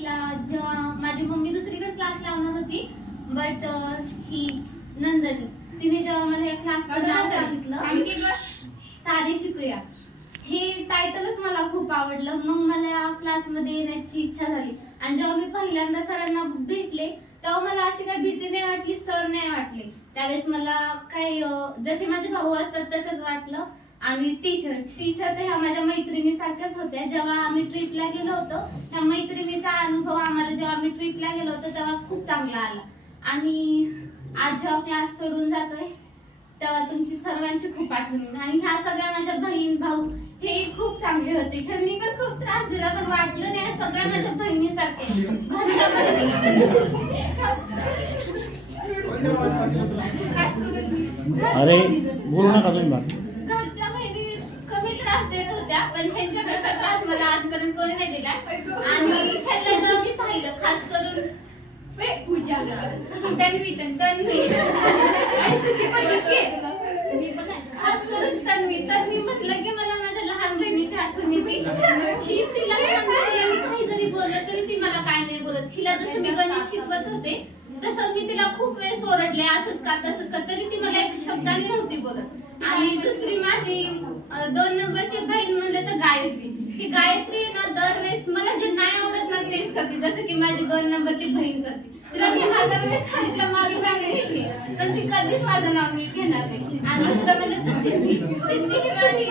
माझी मम्मी दुसरीकडे क्लास लावणार होती बट ही नंदनी. तिने जेव्हा मला या क्लासचं नाव सांगितलं साधे शिकूया. हे टायटलच मला खूप आवडलं. मग मला या क्लासमध्ये येण्याची इच्छा झाली. आणि जेव्हा मी पहिल्यांदा सरांना भेटले तेव्हा मला अशी काही भीती नाही वाटली सर नाही वाटले. त्यावेळेस मला काही जसे माझे भाऊ असतात तसंच वाटलं. आणि टीचर टीचर तर ह्या माझ्या मैत्रिणी सारख्याच होत्या. जेव्हा आम्ही ट्रिपला गेलो होतो त्या मैत्रिणीचा अनुभव आम्हाला जेव्हा आम्ही ट्रिपला गेलो होतो तेव्हा खूप चांगला आला. आणि आज जेव्हा क्लास सोडून जातोय तेव्हा तुमची सर्वांची खूप आठवण आणि ह्या सगळ्या माझ्या बहीण भाऊ हे खूप चांगले होते. त्यांनी पण खूप त्रास दिला पण वाटलं नाही सगळ्या माझ्या बहिणीसारखे. बहिणी अरे बोलू नका तुम्ही त्रास देत होत्या पण ह्यांच्यापेक्षा त्रास मला आजपर्यंत कोणी नाही दिला. आणि ह्यांना जेव्हा मी पाहिलं खास करून तन्वी तन- तन्वी. की? खास करून तन्वी. तन्वी म्हटलं की मला माझ्या लहान बहिणीची आठवण येते. ही तिला लहान बहिणीला मी काही जरी बोललं तरी ती मला काय नाही बोलत. तिला जसं मी गणित शिकवत होते तसं मी तिला खूप वेळेस ओरडले असंच का तसंच का तरी ती मला एक शब्दाने नव्हती बोलत. आली दुसरी माझी दोन नंबरची बहीण म्हणलं तर गायत्री. ही गायत्री ना दरवेळेस मला जे नाही आवडत ना तेच करते. जसं की माझी दोन नंबरची बहीण करते. तिला मी हजार वेळेस सांगितलं माझं नाव नीट तर ती कधीच माझं नाव मी घेणार नाही. आणि दुसरं म्हणजे तर सिद्धी. सिद्धी ही माझी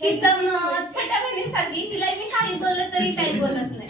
एकदम छोट्या बहिणीसारखी. तिला मी शाळेत बोललं तरी काही बोलत नाही.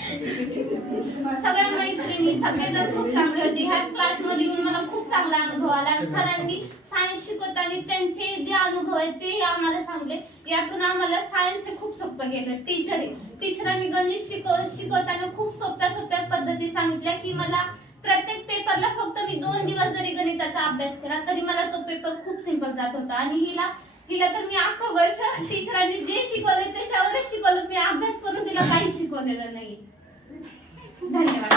सगळ्या मैत्रिणी सगळेजण खूप चांगली होती. ह्या क्लासमध्ये येऊन मला खूप चांगला अनुभव आला. सरांनी सायन्स शिकवताना त्यांचे जे अनुभव आहेत ते आम्हाला सांगले. यातून आम्हाला सायन्स हे खूप सोपं गेलं. टीचर आहे टीचरांनी गणित शिकव शिकवताना खूप सोप्या सोप्या पद्धती सांगितल्या की मला प्रत्येक पेपरला फक्त मी दोन दिवस जरी गणिताचा अभ्यास केला तरी मला तो पेपर खूप सिंपल जात होता. आणि हिला हिला तर मी अख्खं वर्ष टीचरांनी जे शिकवले त्याच्यावरच शिकवलं. मी अभ्यास करून तिला काही शिकवलेलं नाही. धन्यवाद.